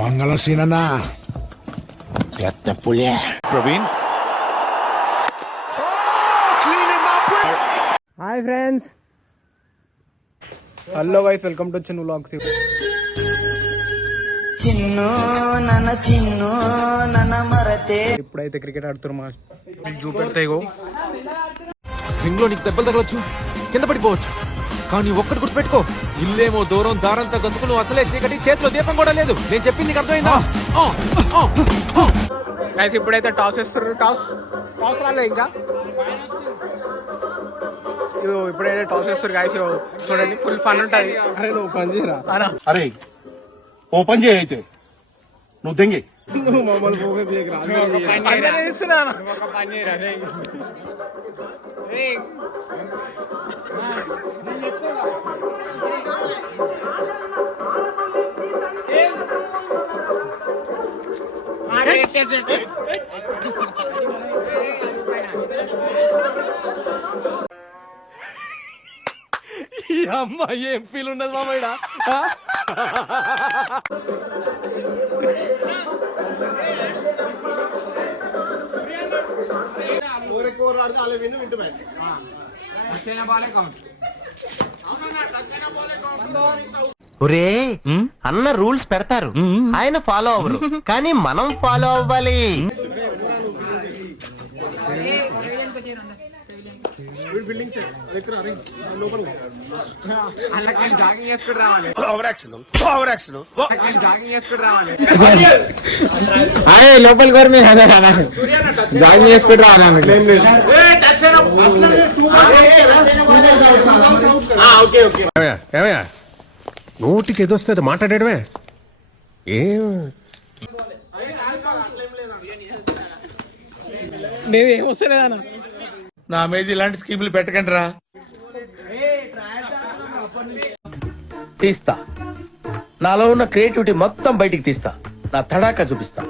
మంగళసీనన్న పెద్ద Phule Praveen. Hi friends, hello guys, welcome to Chinnu vlogs. ఇప్పుడైతే cricket ఆడుతున్నారు. మీకు చూపెడతాయి. రింగ్ లో నీకు దెబ్బలు తగలొచ్చు, కింద పడిపోవచ్చు, కానీ ఒక్కటి గుర్తుపెట్టుకో, ఇల్లేమో దూరం, దారంతా గతుకు, నువ్వు అసలే చీకటి, చేతిలో దీపం కూడా లేదు. నేను చెప్పింది నీకు అర్థమైందా? గైస్ ఇప్పుడైతే టాస్ వేస్తారు. టాస్ రాలే ఇంకా. ఇప్పుడైతే టాస్ వేస్తారు గైస్. చూడండి, ఫుల్ ఫన్ ఉంటుంది. అరే నువ్వు పని చేయరా? అరే ఓ పని చేయ, అయితే నువ్వు దెంగి నువ్వు మమ్మల్ని ఫోకస్ చేయకరా. ఈ అమ్మాయి ఏం ఫీల్ ఉన్నది మామయ్య? ఒరే అన్న రూల్స్ పెడతారు, ఆయన ఫాలో అవ్వరు, కానీ మనం ఫాలో అవ్వాలి. లోపలికి వరకు జాగింగ్ చేసుకుంటూ రావాలి. ఏమయ్యా, నోటికి ఎదొస్తే అది మాట్లాడేయడమే. మేమేం వస్తలేదన్న. నా మీద ఇలాంటి స్కీములు పెట్టకండి రా. తీస్తా, నాలో ఉన్న క్రియేటివిటీ మొత్తం బయటికి తీస్తా, నా తడాకా చూపిస్తా.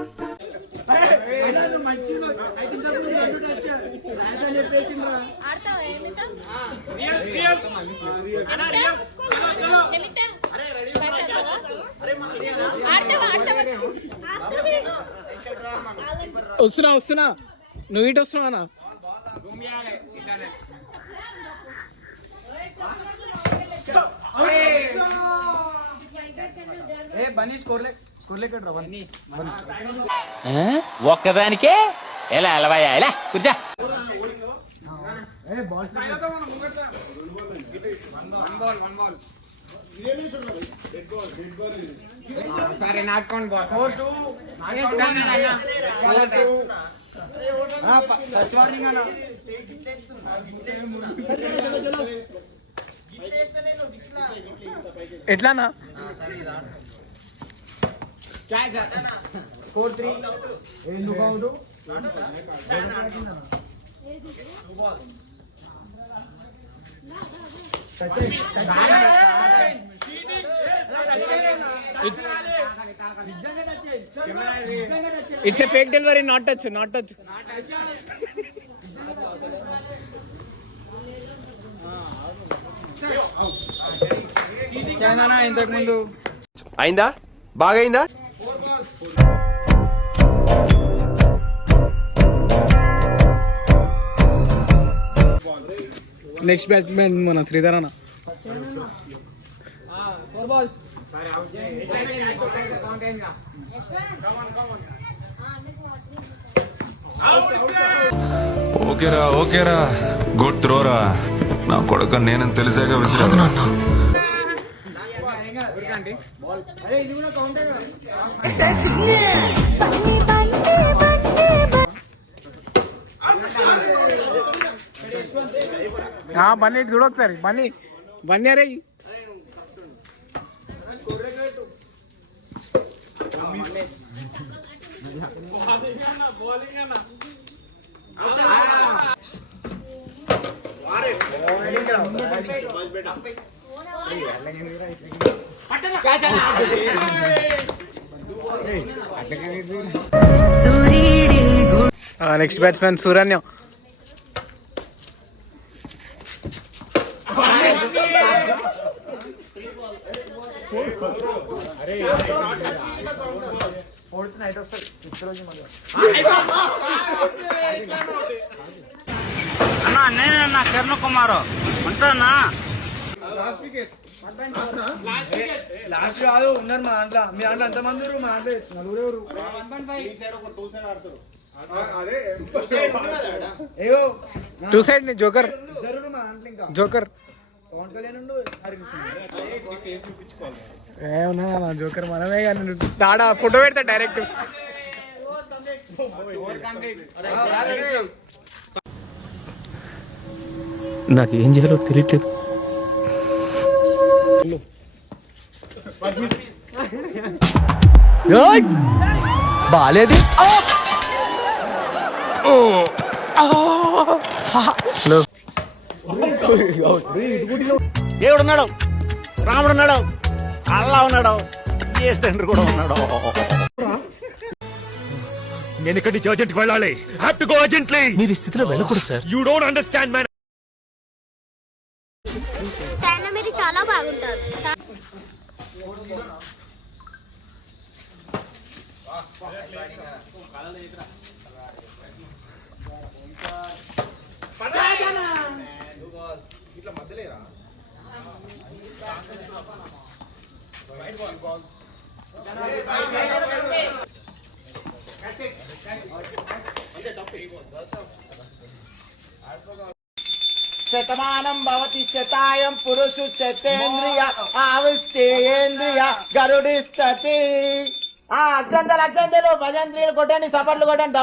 వస్తున్నా. నువ్వు ఇటు వస్తున్నావు అన్న. ఒక్కదానికే ఎలా అలవాయా, ఎలా కూర్చా. ఎట్లానా? It's a fake delivery, not touch. China ఇంతకు ముందు అయిందా? బాగైందా? నెక్స్ట్ బ్యాట్స్మెన్ మన శ్రీధర్ అన్న. ఓకేరా, గుడ్ త్రోరా. నా కొడుక నేనని తెలిసాక విసిరాదు. బన్నీ చూడు ఒకసారి. బన్నీ అరే నెక్స్ట్ బ్యాట్స్మెన్ సూర్యన్య. అన్నా నేనన్నా కిరణ్ కుమార్ ఉంటానా లాస్ట్ కాదు ఉన్నారు మా దాంట్లో మీ దాంట్లో ఎంతమంది మా దాంట్లో నలుగురు two side joker joker Pawan Kalyan ఏమన్నా జోకర్ మనమే కానీ దాడా ఫోటో పెడతా డైరెక్ట్ నాకు ఏం చేయాలో తెలియట్లేదు. బాలేది దేవుడున్నాడు, రాముడున్నాడు, అల్లా ఉన్నాడు, ఏ తండ్రి కూడా ఉన్నాడు. నేను ఇక్కడి నుంచి అర్జెంట్కి వెళ్ళాలి. Have to go urgently. మీరు ఈ స్థితిలో వెళ్ళకూడదు sir. You don't understand man. మీరు చాలా బాగుంటారు. శతమానం భవతి శతాయం పురుషు శతేంద్రియ ఆవిష్టేంద్రియ గరుడిస్తతి. అక్షంతలు భజంత్రియులు కొట్టండి, సపట్లు కొట్టండి.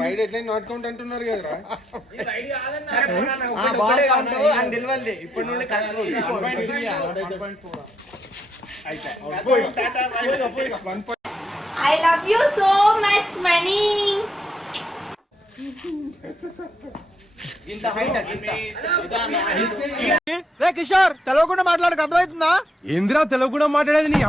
వైడ్ ఎట్లా నాట్ కౌంట్ అంటున్నారు కదరా. ఇప్పటి నుండి I love you so much, Mani. Kishore తెలవకుండా మాట్లాడక అర్థమవుతుందా? ఇందిరా తెలుగు మాట్లాడేది నీ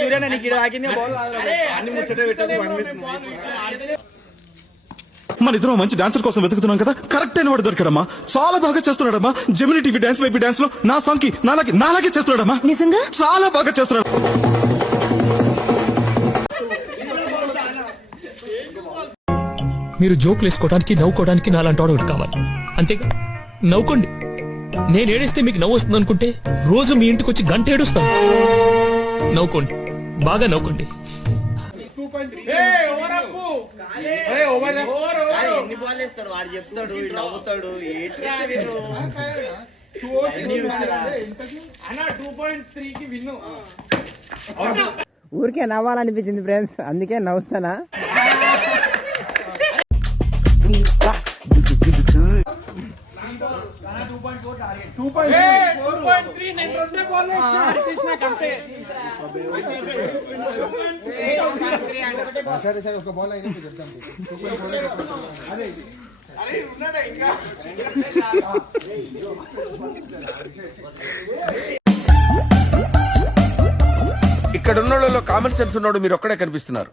సూర్యన నీకు ఆగింది మన ఇద్దరం మంచి డాన్సర్ కోసం వెతుకుతున్నాం కదా, కరెక్ట్ అయిన వాడు దొరికాడమ్మా. చాలా బాగా చేస్తున్నాడమ్మా. Gemini TV dance baby dance లో నా సాంగ్ కి నాలాగే చేస్తున్నాడమ్మా. నిజంగా చాలా బాగా చేస్తున్నాడు. మీరు జోకులు వేసుకోవడానికి నవ్వుకోవడానికి నాలాంటి వాడు ఒకటి కావాలి, అంతేగా? నవ్వుకోండి. నేను ఏడిస్తే మీకు నవ్వు వస్తుంది అనుకుంటే రోజు మీ ఇంటికి వచ్చి గంట ఏడుస్తాను. నవ్వుకోండి, బాగా నవ్వుకోండి. ఎన్ని బాల్ వేస్తాడు వాడు, చెప్తాడు, నవ్వుతాడు. ఊరికే నవ్వాలనిపించింది ఫ్రెండ్స్, అందుకే నవ్వుతానా. సరే సరే ఒక బాల్ అయినా చెప్తాం. ఇక్కడ ఉన్న కామన్ సెన్స్ ఉన్నాడు మీరు ఒక్కడే కనిపిస్తున్నారు.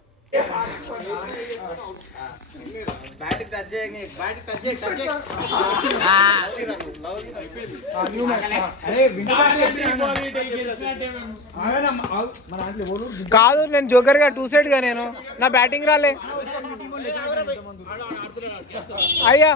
కాదు నేను జోకర్ గా 2 సైడ్ గా నేను నా బ్యాటింగ్ రాలే అయ్యా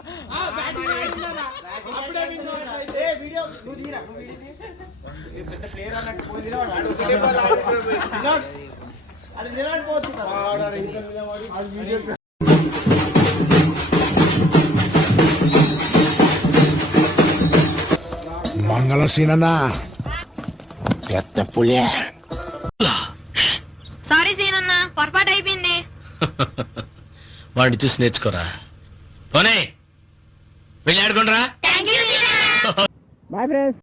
మంగళ సీనన్నా పెద్ద పులే సారీ సీనన్న పొరపాటు అయిపోయింది వాడిని చూసి నేర్చుకోరా పోనీ వెళ్ళి ఆడుకోండిరా థ్యాంక్ యూ బాయ్ ఫ్రెండ్స్